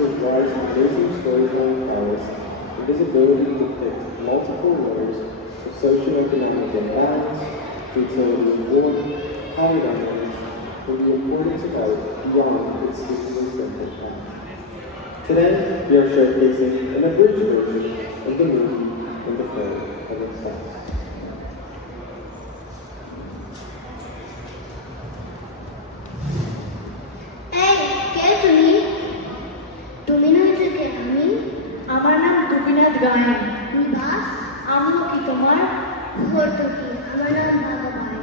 gives rise to basic storytelling prowess and his ability to depict multiple layers of socioeconomic imbalance, futility of war, high earnings, and the importance of art beyond its seemingly simple path. Today, we are showcasing an abridged version of the movie In the Frame of Itself. আমার নাম দুবিনাথ গায়েন। আমিও কি তোমার? আমার নাম বাবা ভাই।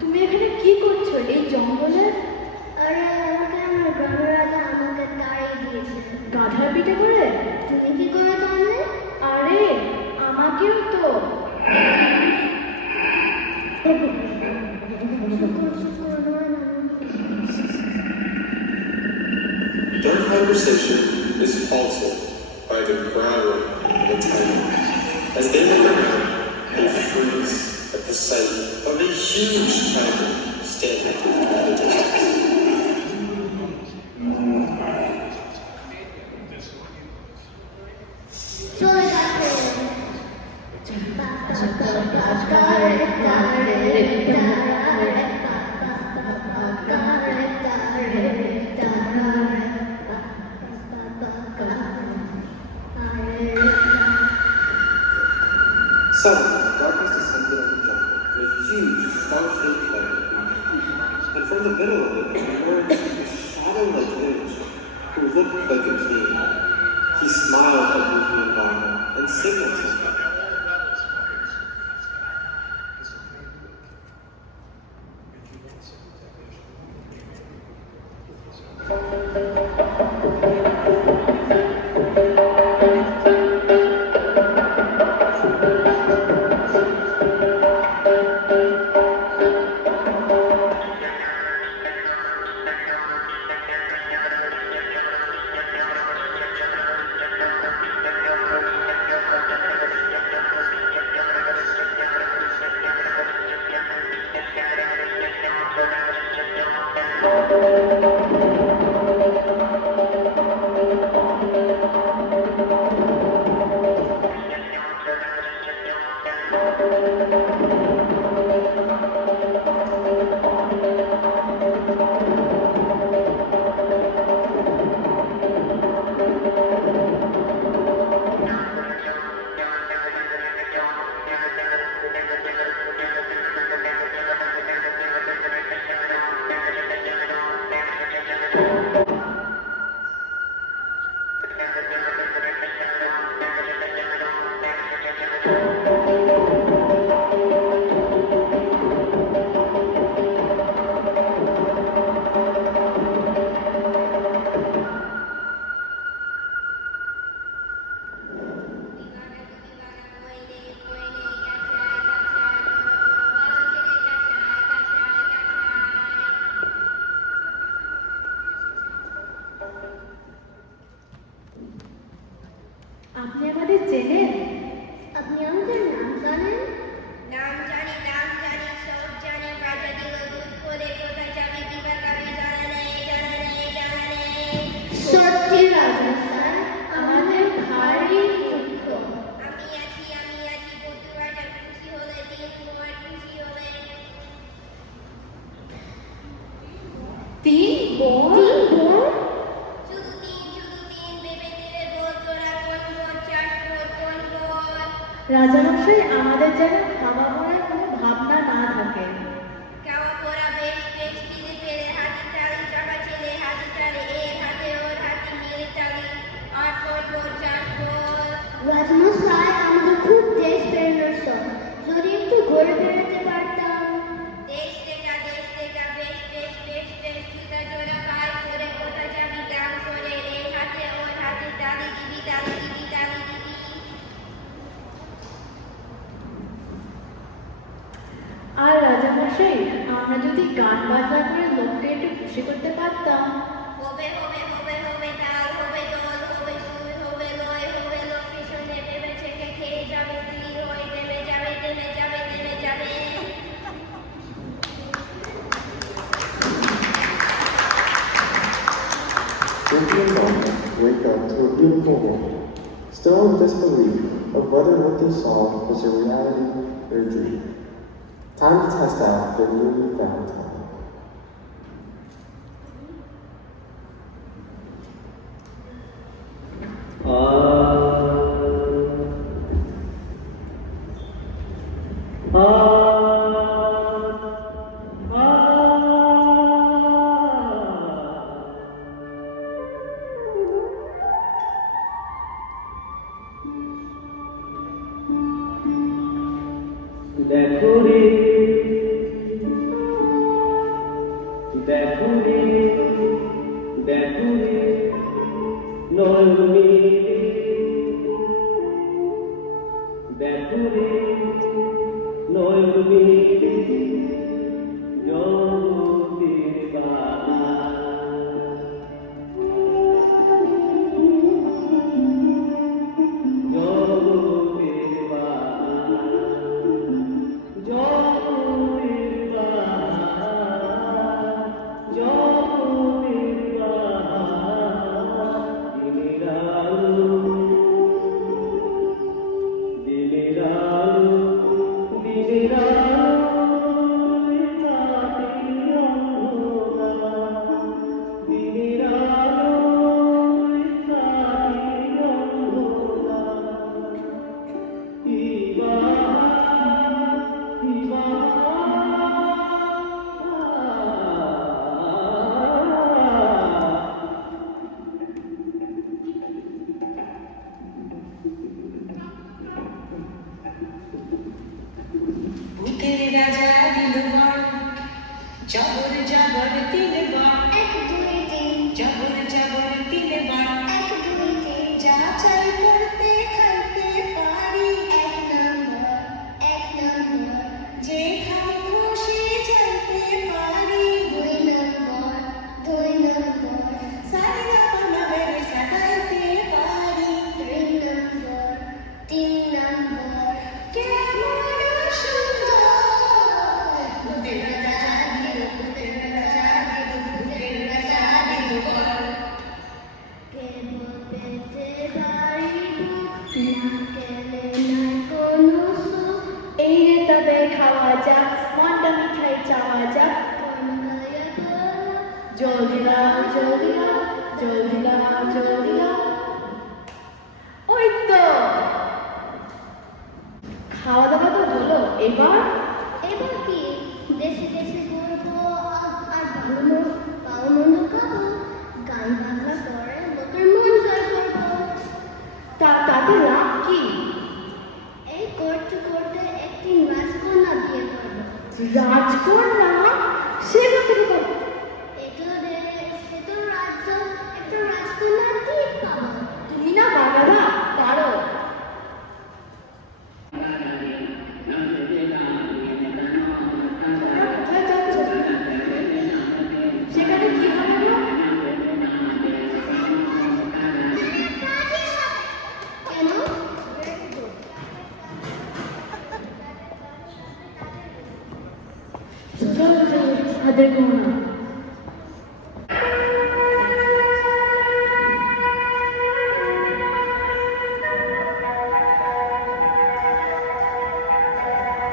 তুমি এখানে কি করছো এই জঙ্গলে? আরে আমাকে আমার গ্রামের রাজা আমাকে তাড়িয়ে দিয়েছে। গাধার পিঠে করে? তুমি কি করে জানলে? আরে আমাকেও তো। Their conversation is halted by the growling of a tiger. As they look around, they freeze at the sight of a huge tiger standing at a distance. Suddenly, darkness descended on the jungle with a huge star-shaped tiger. And from the middle of it emerged a shadow-like image who looked like a king. He smiled at the environment and signaled to them. আপনি আমাদের চেনেন? আপনি আমাদের নাম জানেন? নাম জানি সব জানি। রাজা দিল দুধ করে কোথায় যাবে দিবা কাবে জানা নেই। সত্যি রাজা স্যার, আমাদের ভারী দুঃখ। আমি আছি বধূ রাজা খুশি হলে দিন মোর খুশি হলে। তিন বোন? শুধু তিন ভেবে দিলে বল তোরা কোন বল চাষ কোন বল। রাজামশাই আমাদের যেন খাওয়া পড়ার কোনো ভাবনা না থাকে। খাওয়া পড়া বেশ খিদে পেলে হাতি চালি চাপা ছেলে হাতি চালে এর হাতে ওর হাতি মিলে চালি আর করবো চাষ বল। রাজমশাই, আমাদের খুব দেশ বেরোনোর শখ। যদি একটু ঘুরে বেড়াতে পারতাম। দেশ দেখা বেশ জুতা জোড়া পায় করে কোথায় যাবি গান করে এর হাতে ওর হাতে তালি দিবি। আর রাজামশাই, আমরা যদি গান বাজনা করে লোককে একটু খুশি করতে পারতাম। হবে তাল হবে দল হবে সুর হবে লয় হবে লোক পিছনে ভেবে থেকে খেয়ে যাবে তুই হয়ে দেবে যাবে। Working involvement, where them to a beautiful world, still in disbelief of whether what they saw was a reality or a dream. Time to test out their newly found talent.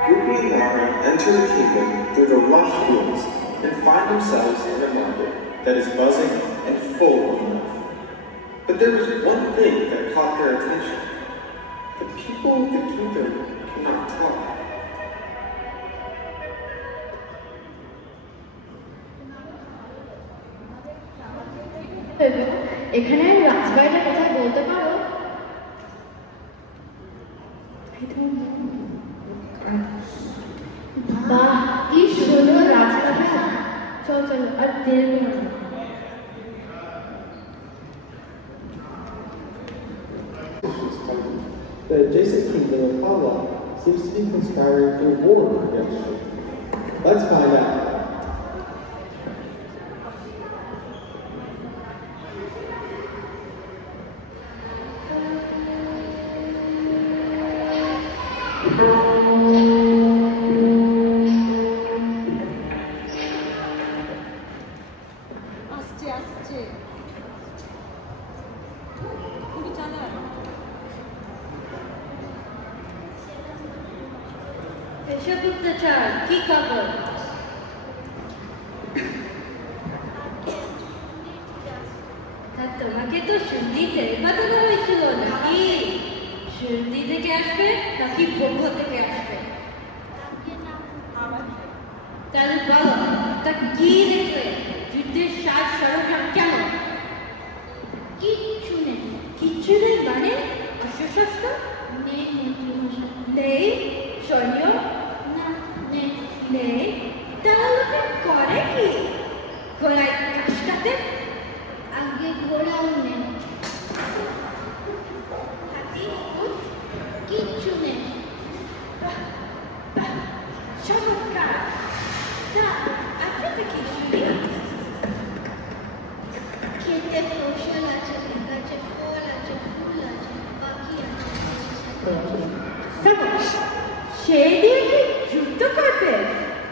Goofy and Nara enter the kingdom through the lush fields and find themselves in a market that is buzzing and full of life. But there was one thing that caught their attention. The people of the kingdom cannot talk. এখানে রাজবাড়িটা কোথায় বলতে পারো? বাহ, কি সুন্দর রাজবাড়িটা। চলো চলো, আর দেরি না। The adjacent kingdom of Hala seems to be conspiring for war against you. Let's find out. এসব গুপ্তচর কি খবর? তা তোমাকে তো সুন্দিতে পাঠানো হয়েছিল নাকি? সুন্দি থেকে আসবে নাকি পক্ষ থেকে আসবে? তাহলে বলো, তা কি দেখলে? যুদ্ধের সাজ সরঞ্জাম কেমন? কিচ্ছু নেই। কিচ্ছু নেই মানে? অস্ত্রশস্ত্র নেই মন্ত্রীমশাই। নেই? সৈন্য না, নেই। নেই? তাহলে করে কি? ঘোড়ায় ঘাস কাটে? আগে ঘোড়াও নেই। হাতি উট কিচ্ছু নেই। চমৎকার! তা আছে তো কি শুনি? খেতে ফসল আছে, গাছে ফল আছে, ফুল আছে, পাখি আছে। সাবাস! সেই দিয়ে কি যুদ্ধ করবে?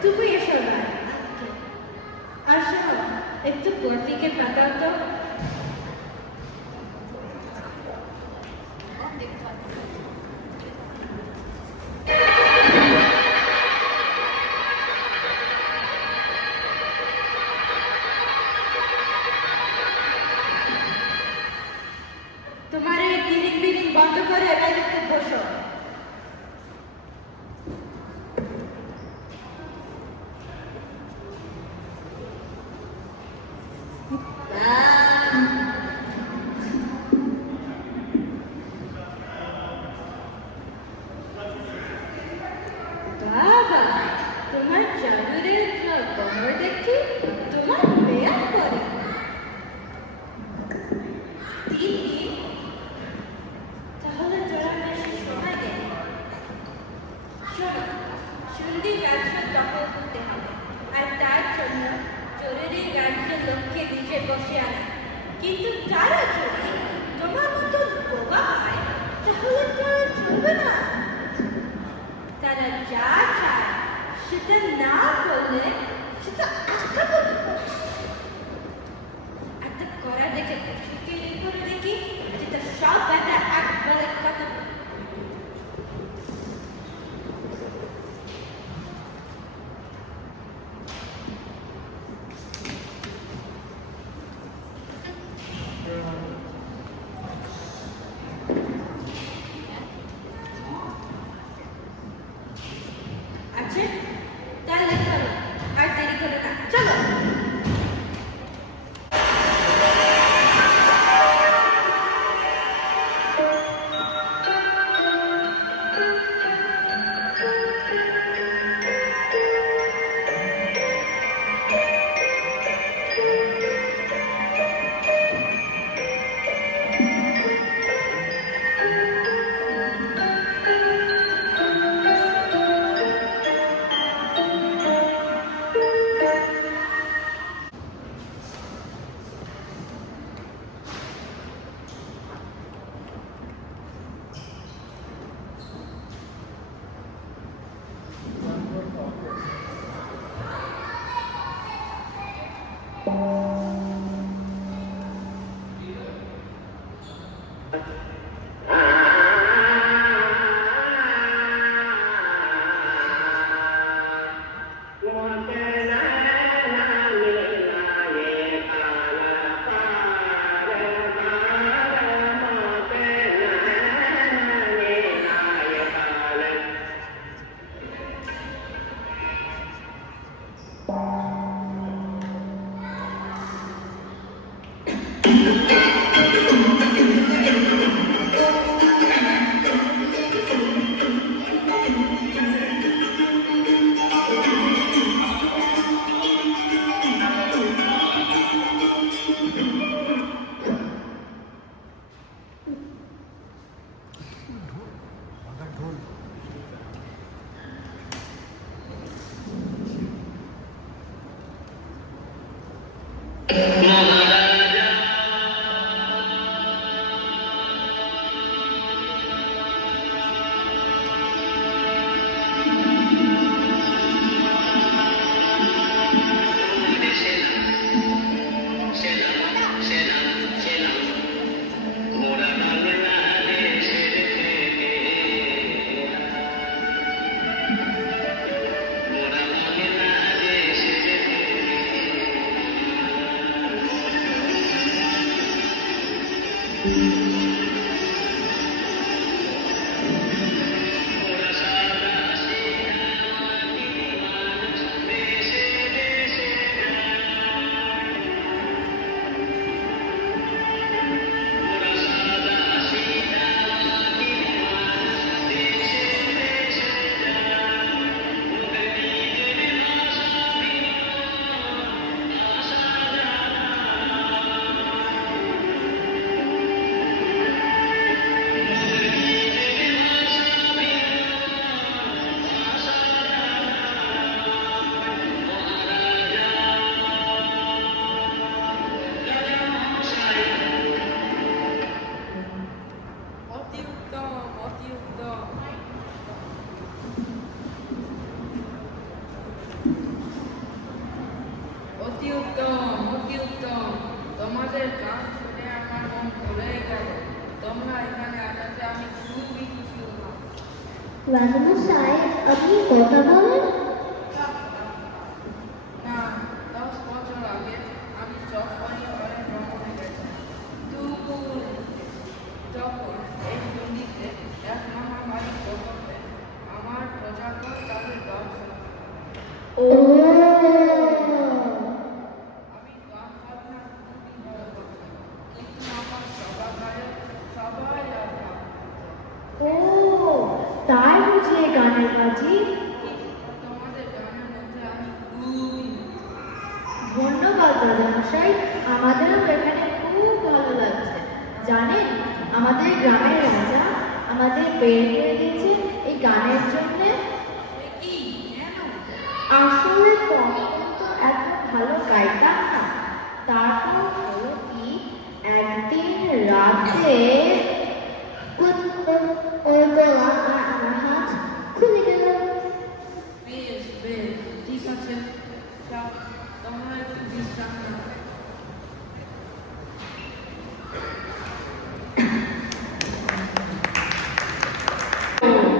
তুমি এসো না। আগে আর শোনো, একটু পত্রিকে পাঠাও তো। তোমার এই বিলিং বিলিং বন্ধ করে এবার একটু বসো। বাবা, তোমার চাদরের কমর দেখি তোমার মেয়া করে। 3 দিন? তাহলে তোরা বেশি সময় দে। শোনো, সুন্দি রাজ্য দখল করতে হবে, আর তার জন্য জরুরি রাজ্য লক্ষ্যে নিচে বসে আনা। কিন্তু তারা যদি তোমার মতো বোবা হয়, তাহলে তো আর চলবে না। তারা যা চায় সেটা না করলে সেটা আটকা পড়বে। একটা করা দেখে প্রস্তুতি করে দেখি, যেটা সব ব্যাটা একবারে কথা বলে। আছে? তাহলে চলো, আর দেরি করে না, চলো। অতি উত্তম, অতি উত্তম। অতি উত্তম, অতি উত্তম। তোমাদের গান শুনে আমার মন ভরে গেল। তোমরা এখানে আসাতে আমি খুবই খুশি হলাম। রাজামশাই, আপনি কথা বলেন? না, 10 বছর আগে আমি চকবাড়ি ভ্রমণে গেছি। তখন এই নদীতে এক মহামারী প্রকোপে আমার প্রজাগণ তাদের দর্শন। ও, আমি গান বাজনা খুবই ভালো করতাম, কিন্তু আমার সভাগারে সবাই আর গান। ও, তাই বুঝি এই গানের বাজি। তোমাদের গানের মধ্যে আমি খুবই ধন্যবাদ রাজামশাই, আমাদেরও এখানে খুব ভালো লাগছে। জানেন, আমাদের গ্রামের রাজা আমাদের বের করে দিয়েছে এই গানের জন্যে। কি কেন? আসলে তখন তো এত ভালো গাইতাম না। তারপর হলো কি, একদিন রাতে ওর গলা আর আমার হাত খুলে গেল। বেশ বেশ, ঠিক আছে, যাও, তোমরা একটু বিশ্রাম নাও।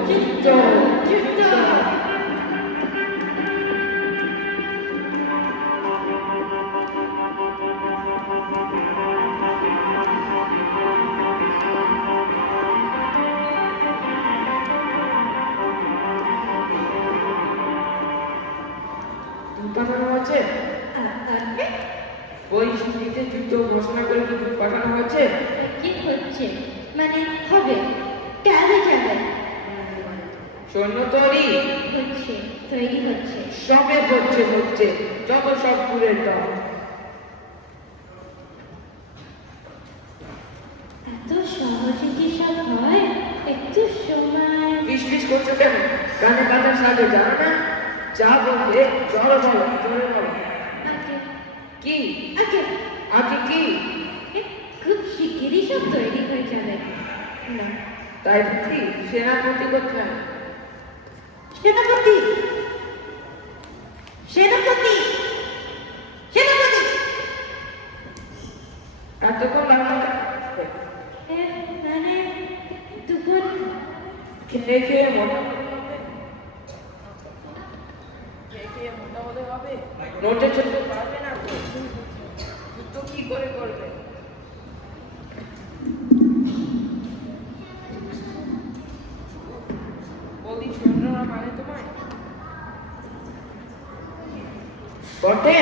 চিত্ত চিত্ত দুধ পাঠানো হয়েছে? ওই স্মৃতিতে যুদ্ধ ঘোষণা করে কি দুধ পাঠানো হয়েছে? কি হচ্ছে? মানে হবে? কেবে কেবে? সৈন্য তৈরি হচ্ছে, তৈরি হচ্ছে। সবে হচ্ছে যত সব দূরের দল। এত সহজে কি সব হয়? একটু সময়। ফিস করছো কেন? গানে গানের সাথে জানো না? যা বলবে জোরে বলো, জোরে বলো। আগে কি আগে আগে কি? খুব শিগগিরই সব তৈরি হয়ে যাবে। না, তাই বুঝি সেনাপতি কোথায়? সেনাপতি সেনাপতি সেনাপতি এতক্ষণ লাগলো কেন? মানে দুপুর খেয়ে খেয়ে মোটা হতে হবে। খেয়ে খেয়ে মোটা হতে হবে। নোটে চলতে পারবে না তো। যুদ্ধ কি করে করবে? বলি সৈন্যরা মানে তোমায়? বটে?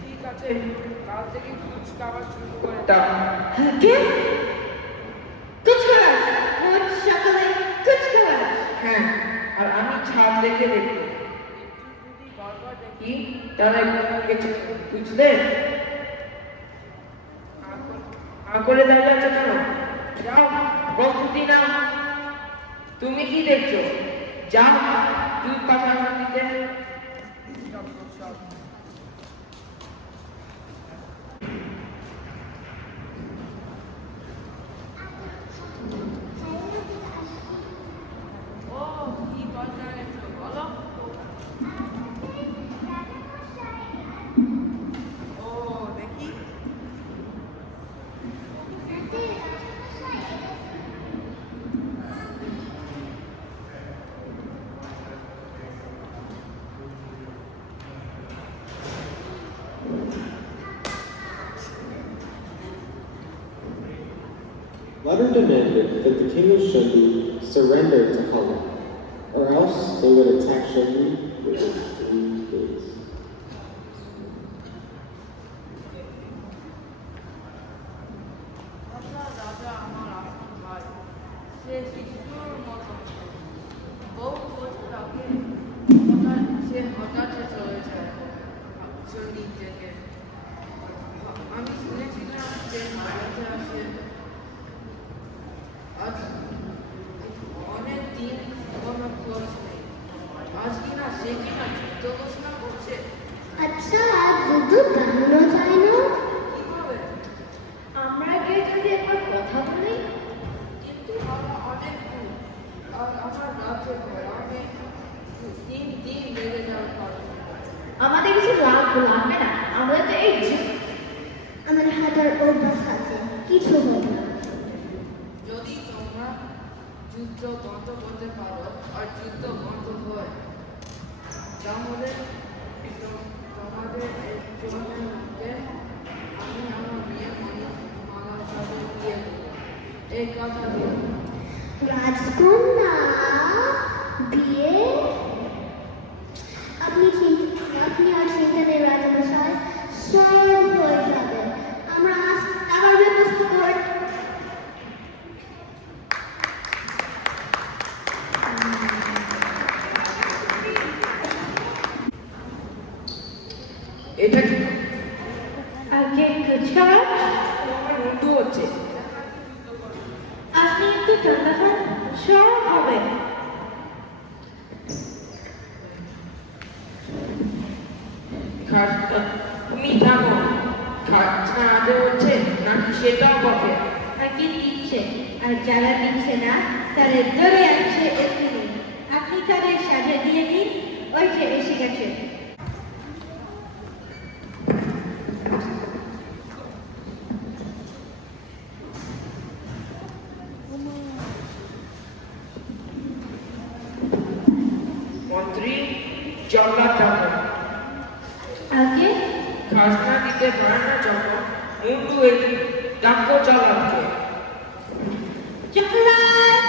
ঠিক আছে, কাল থেকে ফুচকা আবার শুরু করে দাও। কে কুচকাওয়াজ রোজ সকালে কুচকাওয়াজ। হ্যাঁ, আর আমি ছাপ দেখে দেখি। একটু যদি গড়বড় দেখি তাহলে কিছু বুঝলে? করে দাঁড়িয়ে আছে কেন? যাও, প্রস্তুতি নাও। তুমি কি দেখছো? যাও, দুধ পাঠানো দিতে। ও কি বলতে গেছো বলো? ও দেখি। Vadu demanded that the king of Shundu surrender to Kala, or else they would attack Shundu within 3 days. রাজা রাজা আমার আপন ভাই সে শিশুর মতো বহু বছর আগে হঠাৎ চলে যায় চন্ডী থেকে আমি শুনেছিলাম যে ভারতে আসে আজ অনেক দিন কোনো খোঁজ নেই আজ কিনা সে কিনা যুদ্ধ ঘোষণা করছে আচ্ছা যুদ্ধ থামানো যায় না কিভাবে আমরা গিয়ে যদি একবার কথা বলি। কিন্তু আমরা অনেক দূর আর আমার রাজ্যে গ্রামে 3 দিন লেগে যাওয়ার কারণ আমাদের কিছু লাগবে না, আমরা তো এই আমার হাঁটার অভ্যাস আছে কিছু হবে না যদি তোমরা যুদ্ধ বন্ধ করতে পারো আর যুদ্ধ বন্ধ হয় তাহলে তোমাদের একজনের মধ্যে আমি আমার মেয়ে মালার সাথে দিয়ে দেবো এই কথা দিয়ে রাজকন্যা বিয়ে আপনি আর চিন্তা নেই রাজামশাই সব হয়ে যাবে আমরা আজ আবার ব্যবস্থা করি এটা কি আগে কুচকাওয়াজ আমার বন্ধু হচ্ছে আপনি একটু ঠান্ডা হন, সব হবে। তুমি থাকো খাজনা আদৌ হচ্ছে নাকি সেটাও বটে আগে দিচ্ছে আর যারা দিচ্ছে না তাদের ধরে আনছে এক্ষুনি আপনি তাদের সাজা দিয়ে দিন ওই যে এসে গেছে মন্ত্রী জল্লাদ ডাকো আগে খাজনা দিতে পারে না যখন মুন্ডু এলি ডাকো জল্লাদকে চকলাট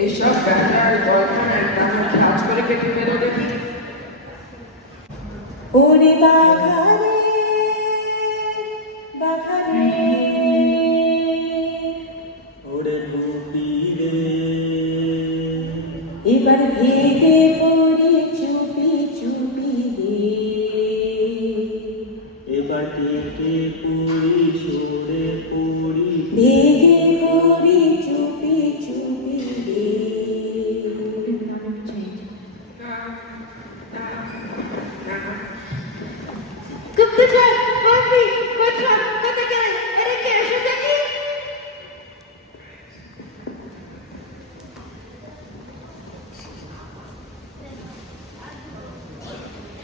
এইসব ব্যাটার বয়খানের নামে কাজ করে কেটে ফেলো দেখি ওরে বাঘারে বাঘারে ওরে বুপিলে এবার ভেগে পড়ি চুপি চুপি রে এবার কেটে পড়ি সরে পড়ি ভেগে পড়ি চুপি চুপি রে গুপ্তচর মন্ত্রী কোথায় কোথায় গেলেন এদিকে এসে দেখি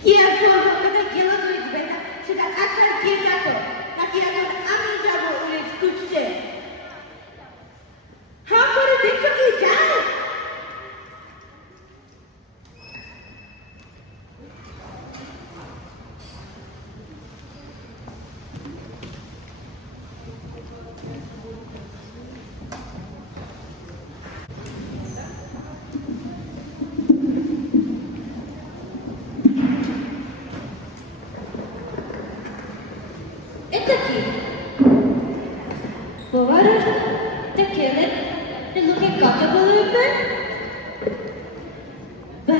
কি আর বলবো কোথায় গেল বুঝবে না সেটা আপনার গিয়ে দেখো নাকি এখন আমি যাবো উনি খুঁজতে হ্যাঁ করে দেখছো কি যাও এটা কি বাবার এটা খেলে লোকে কথা বলবে বা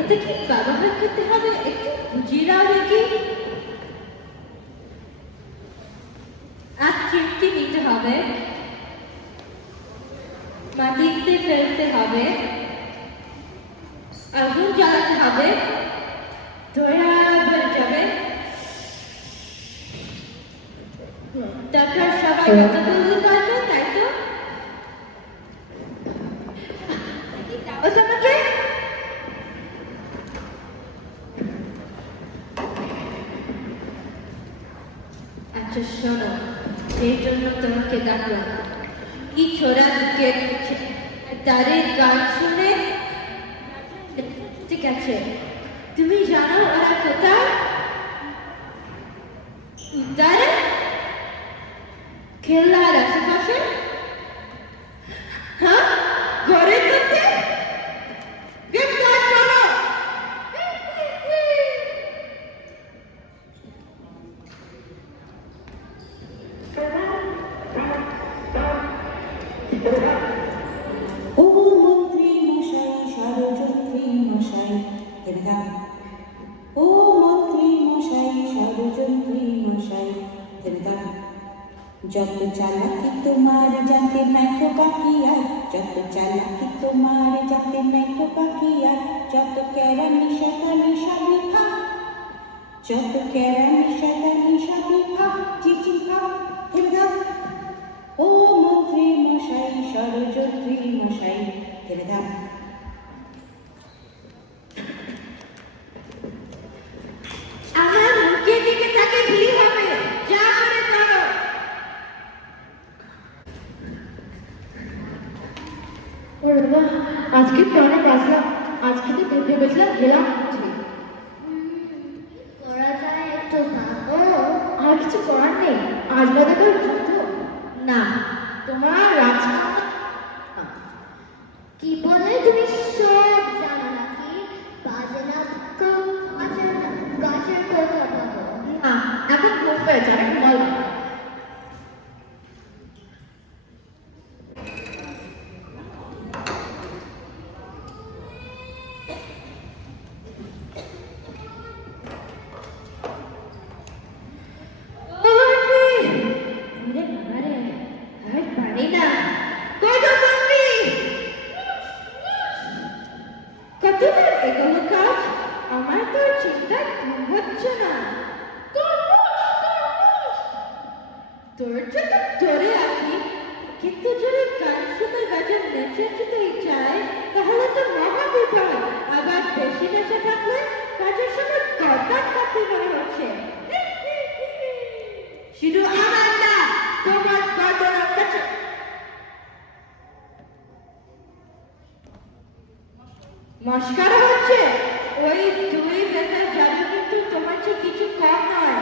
এটা কি ব্যবহার করতে হবে একটু বুঝিয়ে হবে কি আর চিমটি নিতে হবে মাটিতে ফেলতে হবে আগুন জ্বালাতে হবে ধরা হয়ে যাবে তারপর সবাই কথা বলতে পারবে তাই তো ও তোমাকে আচ্ছা শোনো সেই জন্য তোমাকে ডাকলাম কি ছোড়া ঢুকে তাদের গান শুনে ঠিক আছে তুমি জানো ওরা কোথায় ইদারে খেলার আশেপাশে হ্যাঁ ঘরের মধ্যে গ্রেফতার করো ও মন্ত্রী মশাই ষড়যন্ত্রী মশাই থেমে ও মন্ত্রী মশাই ষড়যন্ত্রী মশাই থেমে যত চালাকি তোমার জানতে নাই তো বাকি আর যত চালাকি তোমার জানতে নাই তো বাকি আর যত কেরানি শতানি সবই খা যত কেরানি শতানি সবই খা চিচি খা থেমে ও মন্ত্রী মশাই ষড়যন্ত্রী মশাই থেমে আমার মুখের দিকে তাকে ভিড় হবে যা করে করো ওরে বাবা, আজকে প্রাণে বাঁচলাম। আজকে তো দুধে বেচলাম গেলাম করা যায় একটু ভাবো আর কিছু করার নেই। আজ বাদে কাল যুদ্ধ। না, তোমার রাজকুমার কি বলে তুমি সব জানো নাকি বাজনা গাছের কথা ভাবো না, এখন ঘুম পেয়েছে, আমি ঘুমালাম। আমার তো চিন্তা ঘুম হচ্ছে না তোর জন্য ধরে আছি কিন্তু যদি গান শুনে গাছের নেচে যেতে চায় তাহলে তো মহা বিপদ আবার বেশি নেশা থাকলে কাজের সময় গর্দান কাঁপতে মনে হচ্ছে শুধু আমার না তোমার গর্দানের কাছে মস্কারা হচ্ছে ওই দুই বেতার জাদু কিন্তু তোমার চেয়ে কিছু কম নয়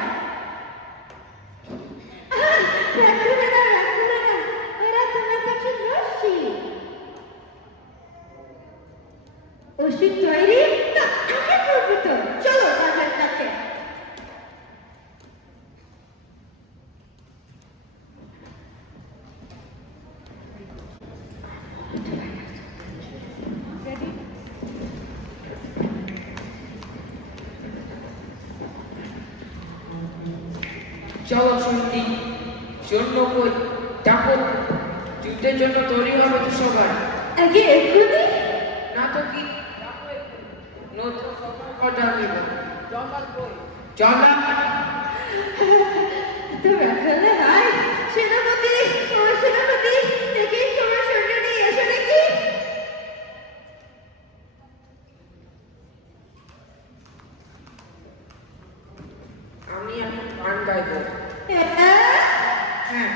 রাগ করে না ওরা তোমার কাছে রসি ওষুধ তৈরি তা আগে করবি তো চলো বাজার কাছে চলো শুনতি সৈন্য কই ডাকো যুদ্ধের জন্য তৈরি হবে তো সবাই আগে এক্ষুনি না তো কি ডাকো নতুন সবার কথা নিব চলা তো রাখালে হাই সেনাপতি ও সেনাপতি দেখি তোমার সৈন্য নিয়ে এসো নাকি আমি এখন গান গাইবো হ্যাঁ হ্যাঁ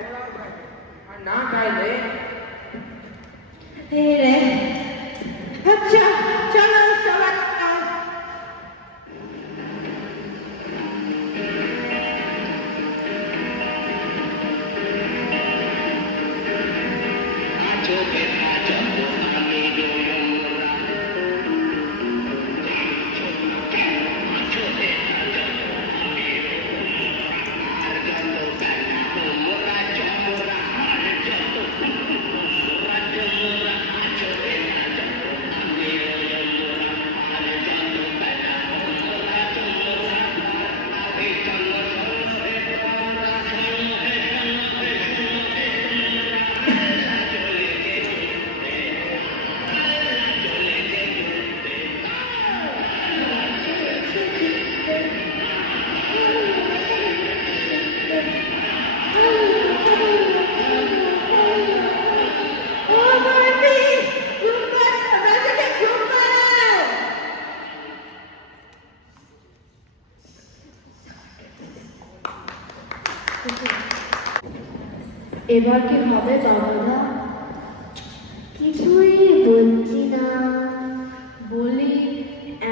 ওরাও গাইবে আর না গাইলে এই রে আচ্ছা চলো সবাই এবার কি হবে বাবারা? কিছুই বলছি না বলি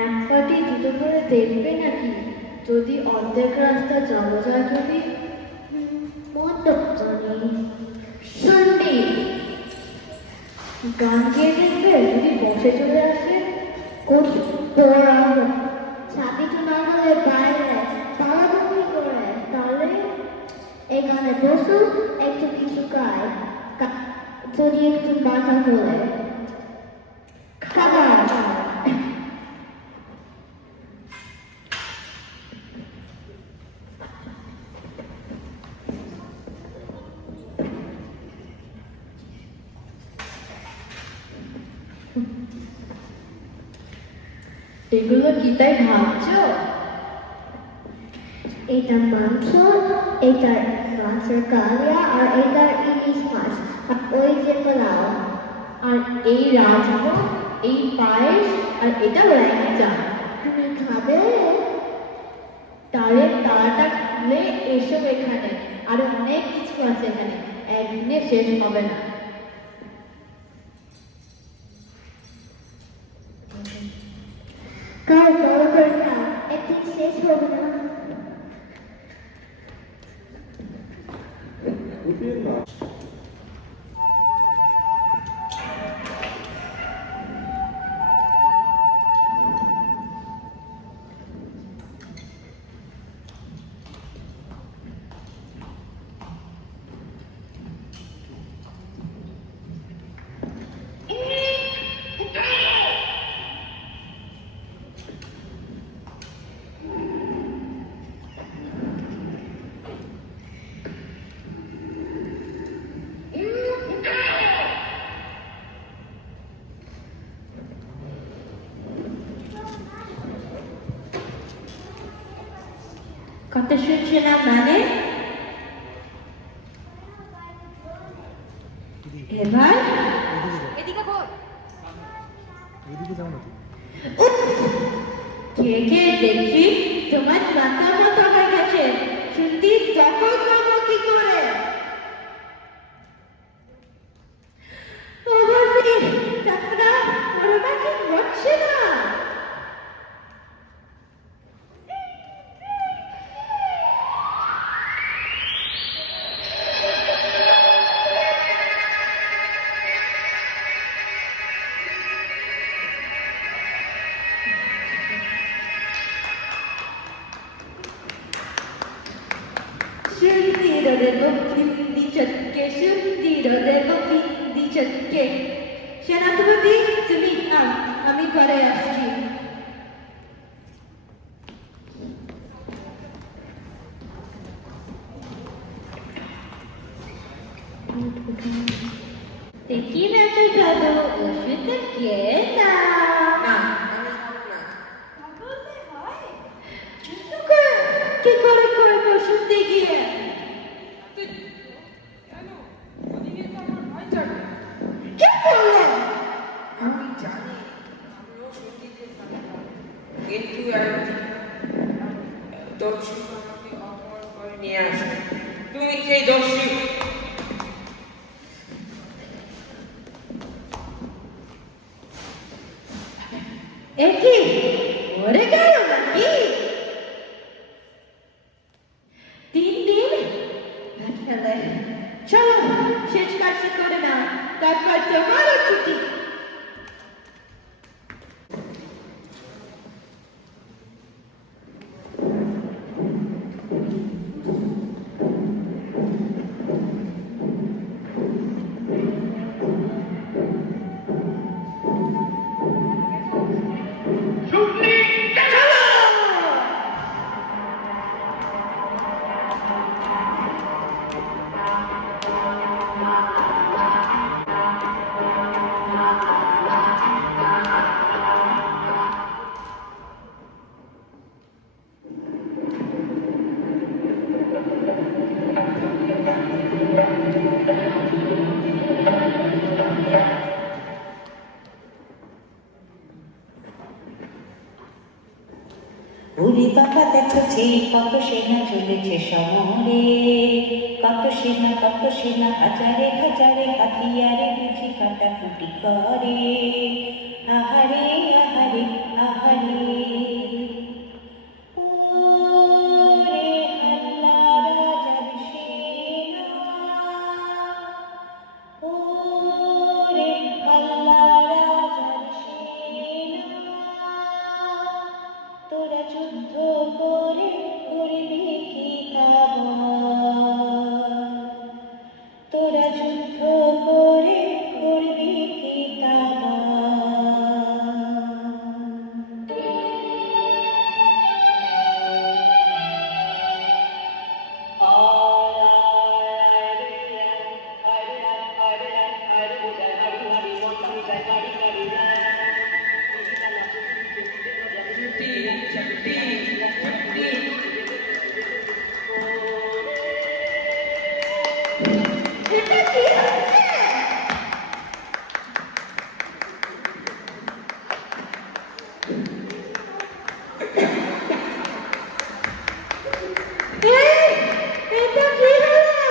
এক পাটি দুটো করে দেখবে নাকি? যদি অর্ধেক রাস্তা যাবো যায় যদি মতো শুনবি গান গিয়ে দেখবে যদি বসে চলে আসে পড়াবো ছাতি তো না হলে বাইরে পালাবো কি করে তাহলে এখানে বসু একটু কিছু খায় যদি একটু মাথা হলে খাবার এগুলো কি তাই ভাবছো এটা মাংস এটা মাছের কালিয়া আর এটা ইলিশ মাছ আর ওই যে পোলাও আর এই রাজভোগ এই পায়েস আর এটা ল্যাংচা তুমি খাবে তাহলে তালাটা খুলে এসো এখানে আরো অনেক কিছু আছে এখানে একদিনে শেষ হবে না কাল বড় করে না একদিন শেষ হবে না Would be enough. কথা শুনছে না মানে এবার এদিকে ঘোর কে কে দেখছি তোমার মাথা মতো হয়ে গেছে শুনতি তখন খাবো কি করে অবশ্যই টাকা ওরা কি হচ্ছে না Sundiro devo quindi cerche, Sundiro devo quindi cerche. সেনাপতি তুমি আমি পরে আসছি দেখি না তো যাবো ওষুধ কে না না আমি খাবো না কি করে করবো ওষুধ গিয়ে কেন ওদিকে তো আমার ভয় জাগে কে বললো আমি জানি আমিও সত্যিতে জানি না কিন্তু একদিন দর্শী আমাকে অপহরণ করে নিয়ে আসে তুমি সেই দর্শী একই মরে গেল নাকি 3 দিন খেলে চলো শেষ কাজটা করে না তারপর তোমারও ছুটি ওরে বাবা দেখো যে কত সেনা চলেছে সমরে কত সেনা হাজারে হাজারে হাতিয়ারে বুঝি কাটাকুটি করে আহারে আহারে আহারে ও ছুটি ছুটি ছুটি এটা কি হচ্ছে? এটা কি হলো?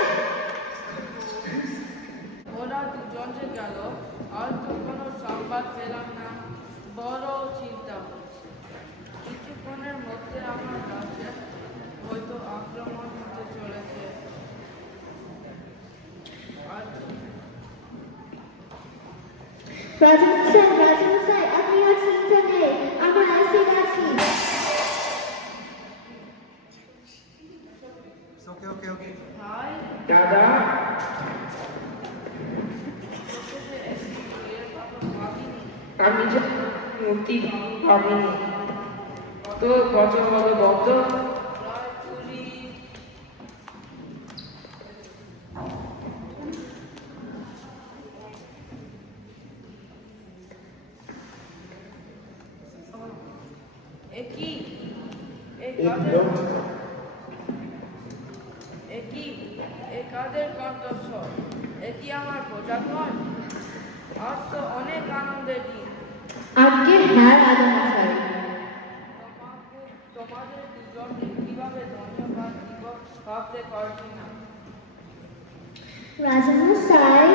ওরা দুজন যে গেল আর তো কোনো সংবাদ পেলাম না, বড় চিন্তা হচ্ছে। কিছুক্ষণের মধ্যে আমার কাছে হয়তো আক্রমণ হতে চলেছে। আর রাজামশাই, আপনি আর চিন্তা নেই, আমরা এসে গেছি। ভাই দাদা আমি যে মূর্তি ভাবিনি কত বছর হলো বদ্ধ একই কাদের কণ্ঠস্বর, একই আমার প্রজাগণ। আজ তো অনেক আনন্দের দিন। আজকে হ্যাঁ রাজামশাই। তোমাদের দুজনকে কিভাবে ধন্যবাদ দিব ভাবতে পারছি না। রাজামশাই,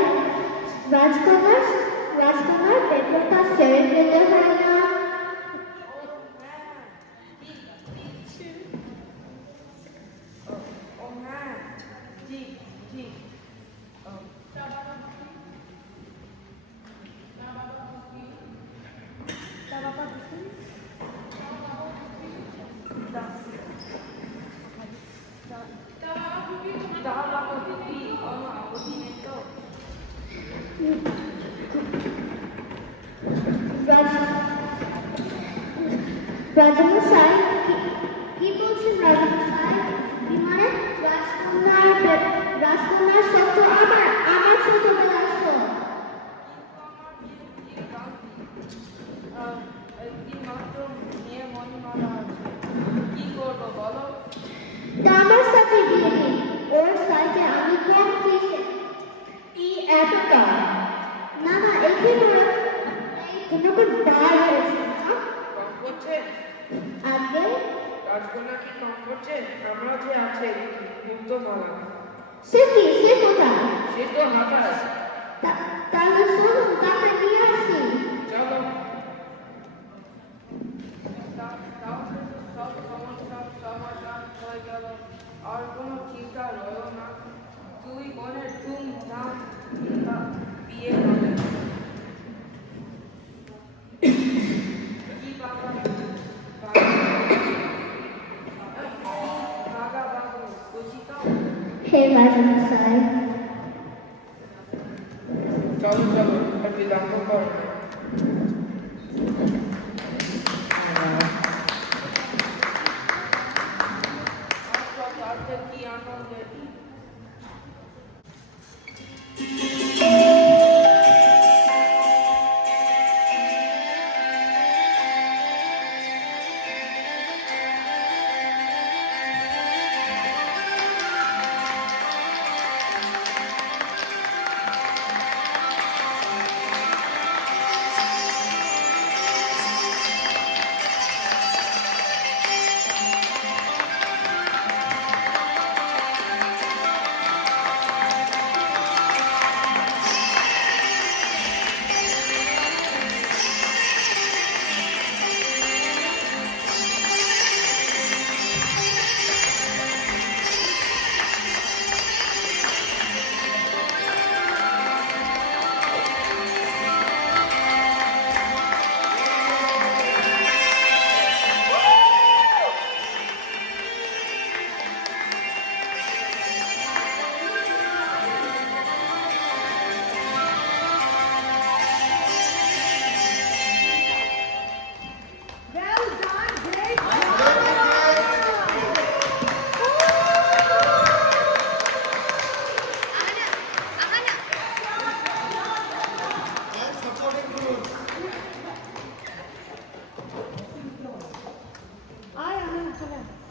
রাজকুমার পেপারটা ছেড়ে দিতে হয় না? ও হ্যাঁ, ঠিক ঠিক। রাজামশাই, কি বলছেন রাজামশাই? কি মানে রাজকুমার সত্য আমার ছোটবেলার সব। একটি মাত্র নিয়ে মন মারা আছে, কি করবো বলো? তা আমার সাথে বিয়ে দিন, ওর সাথে আমি কম কি এতটা না এখানে কোনো বার হয়েছে কম করছে আগে রাজকন্যা কি কম করছে? আমরা যে আছে মুক্ত মালা, সে কোথায়? সে তো হাতায়। তাহলে শুনুন, তাকে নিয়ে আসি। চলো। তাহলে তো সব সমস্যার সমাধান হয়ে গেল, আর কোনো চিন্তা রইল না। দুই বোনের ধুমধাম বিয়ে হবে। কি বাবা বাবু বুঝি তো? হে রাজামশাই, চলো চলো, আর বিলম্ব করো না। কি আনন্দের দিন।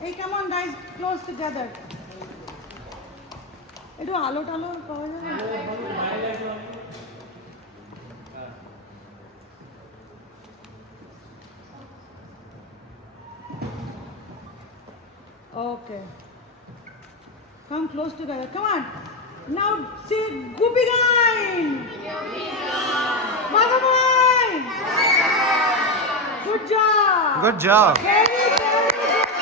Hey, come on, guys, close together. একটু আলো টালো পাওয়া যাবে Okay. Come close together. Come on. Now say Guppy Gain. Bhagavan. Good job. Good job. Very, very good.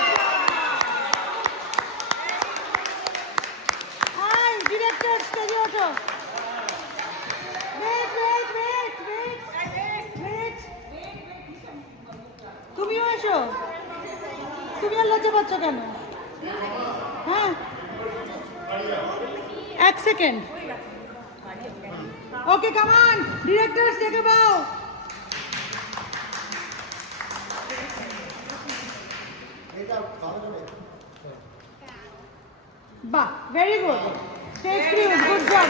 Hi, director, steady auto. Wait. তুমিও এসো তুমি আর লজ্জা পাচ্ছ কেন হ্যাঁ 1 second okay come on directors take a bow বাহ very good stage crew good job